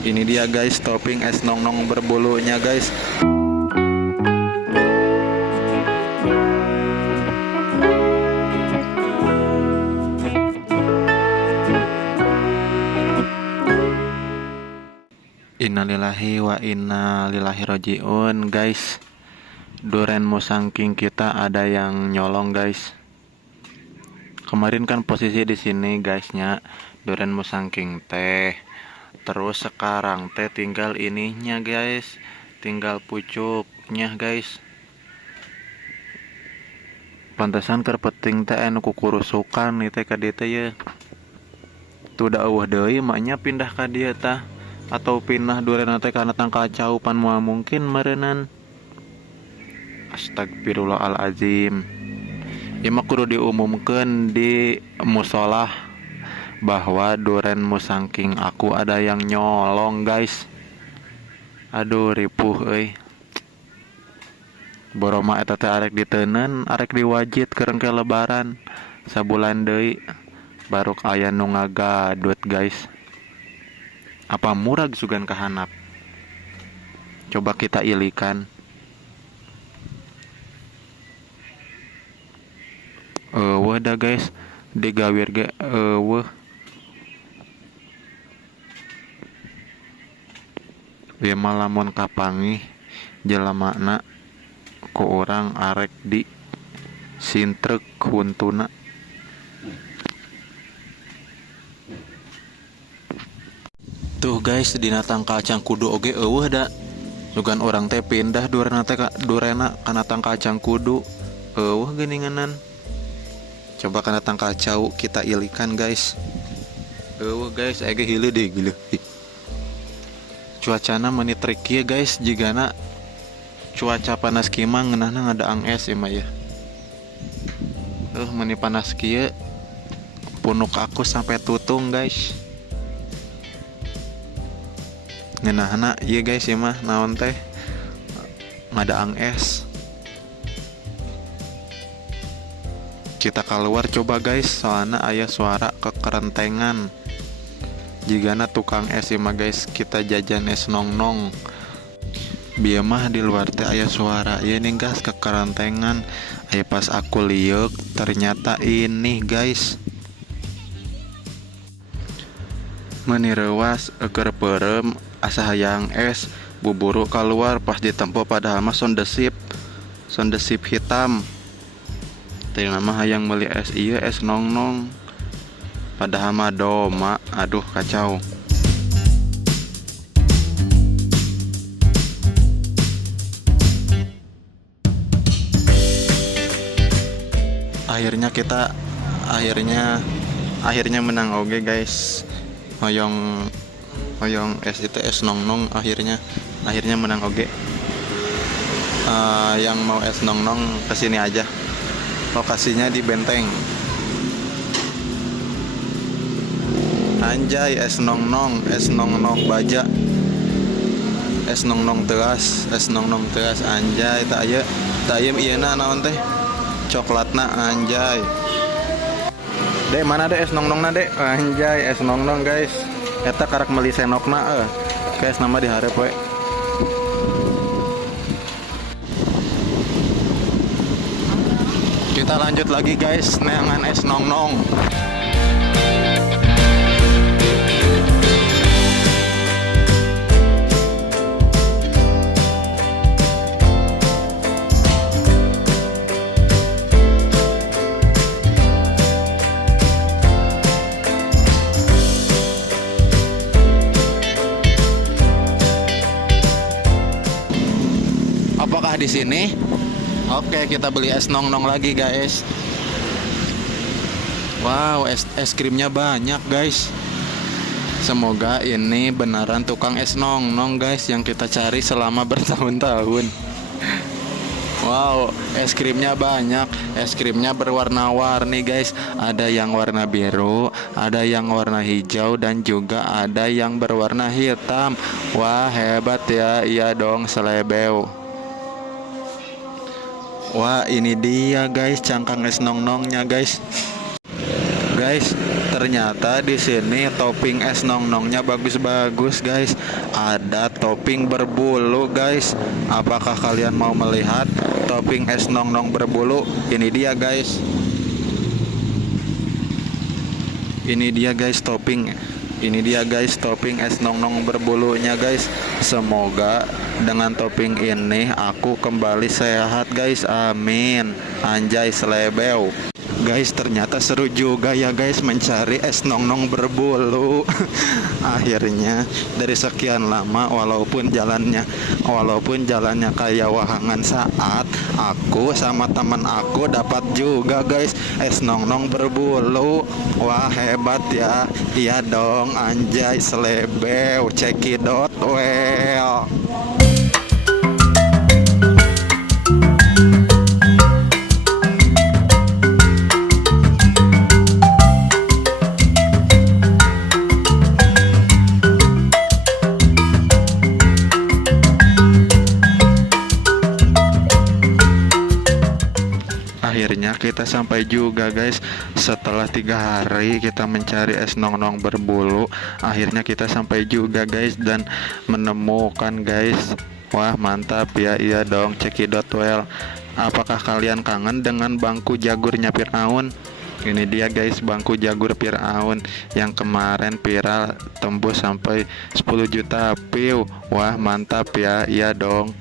Ini dia guys, topping es nong-nong berbulunya guys. Innalillahi wa inna ilaihi rajiun guys. Duren musangking kita ada yang nyolong guys. Kemarin kan posisi di sini guysnya duren musangking teh. Terus sekarang teh tinggal ininya guys, tinggal pucuknya guys. Pantesan kerpeting teh anu kukurusukan nih teh ka dieu teh ye. Tuh da eueuh deui maknya pindah ka dieu tah atau pindah duren teh kana tangkal caupan moal mungkin meureunnan. Astagfirullahalazim. Ieu mah kudu diumumkeun di musolah bahwa duren musangking aku ada yang nyolong guys. Aduh ripuh euy. Boroma eta teh arek diteuneun, arek diwajit keur engke lebaran. Sabulan deui baru aya nu ngagadut guys. Apa murag sugan kahanap? Coba kita ilikan. Eueuh da guys, digawir ge eueuh. Dia lamun kapangih jelamana ku orang arek di sintrek huntuna. Tuh guys, dina tangkal cangkudu oge eueuh da. Sugan orang teh pindah durena kana tangkal cangkudu. Eueuh geuninganan. Coba kana tangkal cau kita ilikan guys. Eueuh guys, ege hileud deui gila. Cuacana meni trik kieu guys, jigana cuaca panas kieu mah ngeunahna ngadaang es mah ya. Meni panas kieu punuk aku sampai tutung guys. Ngeunahna ieu guys ieu mah naon teh? Ngadaang es. Kita keluar coba guys, soalnya aya suara kekerentengan. Jigana tukang es mah guys, kita jajan es nong-nong. Bieu mah di luar teh aya suara ieu nih guys kekerentengan. Aya pas aku liuk ternyata ini guys. Meuni reuas keur peureum asa hayang es buburu keluar pas ditempo padahal mah sondesip hitam. Teh mah hayang meuli es ieu es nong-nong. Padahal mah doma, aduh kacau. Akhirnya menang oge guys. Hoyong es itu es nong-nong akhirnya menang oge. Yang mau es nong-nong kesini aja. Lokasinya di Benteng. Anjay, es nong-nong baja. Es nong-nong teras anjay. Tak aya ieuna naon teh? Coklatna anjay. Dek, mana dek es nong-nongna dek? Anjay, es nong-nong guys. Eta karak meuli senokna guys, nama dihareup we. Kita lanjut lagi guys, neangan es nong-nong. Apakah di sini? Oke, kita beli es nong-nong lagi guys. Wow, es krimnya banyak guys. Semoga ini beneran tukang es nong-nong guys yang kita cari selama bertahun-tahun. Wow, es krimnya banyak. Es krimnya berwarna-warni guys. Ada yang warna biru, ada yang warna hijau, dan juga ada yang berwarna hitam. Wah, hebat ya. Iya dong, selebeu. Wah, ini dia guys cangkang es nong-nongnya guys. guys, ternyata di sini topping es nong-nongnya bagus-bagus guys. Ada topping berbulu guys. Apakah kalian mau melihat topping es nong-nong berbulu? Ini dia guys. Ini dia guys topping. Ini dia guys topping es nong-nong berbulunya guys. Semoga dengan topping ini aku kembali sehat guys. Amin. Anjay selebeu. Guys, ternyata seru juga ya guys mencari es nong-nong berbulu. Akhirnya dari sekian lama walaupun jalannya kayak wahangan saat, aku sama teman aku dapat juga guys es nong-nong berbulu. Wah hebat ya. Iya dong anjay selebeu. Cekidot well. Akhirnya kita sampai juga guys. Setelah 3 hari kita mencari es nong-nong berbulu, akhirnya kita sampai juga guys dan menemukan guys. Wah mantap ya. Iya dong cekidot well. Apakah kalian kangen dengan bangku jagurnya Fir'aun? Ini dia guys bangku jagur Fir'aun yang kemarin viral tembus sampai 10 juta view. Wah mantap ya. Iya dong.